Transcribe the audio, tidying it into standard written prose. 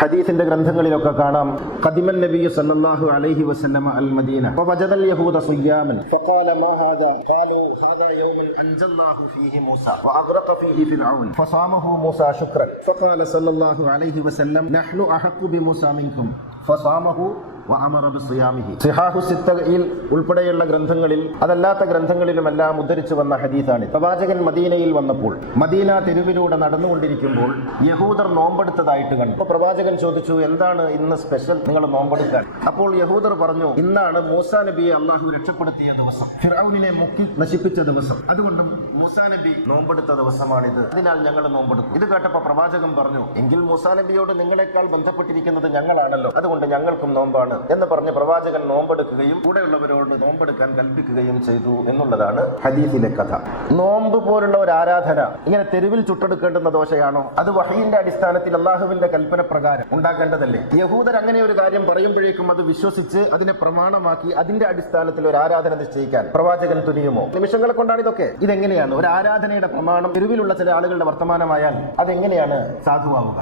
ഹദീസിന്റെ ഗ്രന്ഥങ്ങളിലൊക്കെ കാണാം ഖദിമൻ നബി സല്ലല്ലാഹു അലൈഹി വസല്ലമ അൽ മദീന ഫവജദൽ യഹൂദ സുയ്യാമൻ ഫഖാല മാ ഹാദാ ഖാലൂ ഹാദാ യൗമൻ അൻജല്ലാഹു ഫീഹി മൂസ വഅഗ്റഖ ഫീഹി ഫിർഔൻ ഫസാമഹു മൂസ ശുക്രൻ ഫഖാല സല്ലല്ലാഹു അലൈഹി വസല്ലം നഹ്നു അഹഖു ബിമൂസ മിൻകും ഫസാമഹു ഉൾപ്പെടെയുള്ള ഗ്രന്ഥങ്ങളിൽ അതല്ലാത്ത ഗ്രന്ഥങ്ങളിലുമെല്ലാം ഉദ്ധരിച്ചു വന്ന ഹദീസാണ്. പ്രവാചകൻ മദീനയിൽ വന്നപ്പോൾ മദീന തെരുവിലൂടെ നടന്നുകൊണ്ടിരിക്കുമ്പോൾ യഹൂദർ നോമ്പെടുത്തതായിട്ട് കണ്ടു. അപ്പോൾ പ്രവാചകൻ ചോദിച്ചു, എന്താണ് ഇന്ന് സ്പെഷ്യൽ നിങ്ങൾ നോമ്പെടുക്കാൻ? അപ്പോൾ യഹൂദർ പറഞ്ഞു, ഇന്നാണ് മൂസാ നബിയെ അള്ളാഹു രക്ഷപ്പെടുത്തിയ ദിവസം, ഫിർഔനിനെ മുക്കി നശിപ്പിച്ച ദിവസം, അതുകൊണ്ട് മൂസാ നബി നോമ്പെടുത്ത ദിവസമാണിത്, അതിനാൽ ഞങ്ങൾ നോമ്പെടുക്കും. ഇത് കേട്ടപ്പോൾ പ്രവാചകൻ പറഞ്ഞു, എങ്കിൽ മൂസാ നബിയോട് നിങ്ങളെക്കാൾ ബന്ധപ്പെട്ടിരിക്കുന്നത് ഞങ്ങളാണല്ലോ, അതുകൊണ്ട് ഞങ്ങൾക്കും നോമ്പാണ് എന്ന് പറഞ്ഞ് പ്രവാചകൻ നോമ്പെടുക്കുകയും കൂടെയുള്ളവരോട് നോമ്പെടുക്കാൻ കൽപ്പിക്കുകയും ചെയ്തു എന്നുള്ളതാണ് ഹദീസിലെ കഥ. നോമ്പ് പോലുള്ള ഒരു ആരാധന ഇങ്ങനെ തെരുവിൽ ചുട്ടെടുക്കേണ്ടുന്ന ദോഷയാണോ? അത് വഹയിന്റെ അടിസ്ഥാനത്തിൽ അള്ളാഹുവിന്റെ കൽപ്പന പ്രകാരം ഉണ്ടാക്കേണ്ടതല്ലേ? യഹൂദർ അങ്ങനെ ഒരു കാര്യം പറയുമ്പോഴേക്കും അത് വിശ്വസിച്ച് അതിനെ പ്രമാണമാക്കി അതിന്റെ അടിസ്ഥാനത്തിൽ ഒരു ആരാധന നിശ്ചയിക്കാൻ പ്രവാചകൻ തുനിയുമോ? നിമിഷങ്ങളെ കൊണ്ടാണ് ഇതൊക്കെ. ഇതെങ്ങനെയാണ് ഒരു ആരാധനയുടെ പ്രമാണം തെരുവിലുള്ള ചില ആളുകളുടെ വർത്തമാനമായാൽ അതെങ്ങനെയാണ് സാധുവാകുക?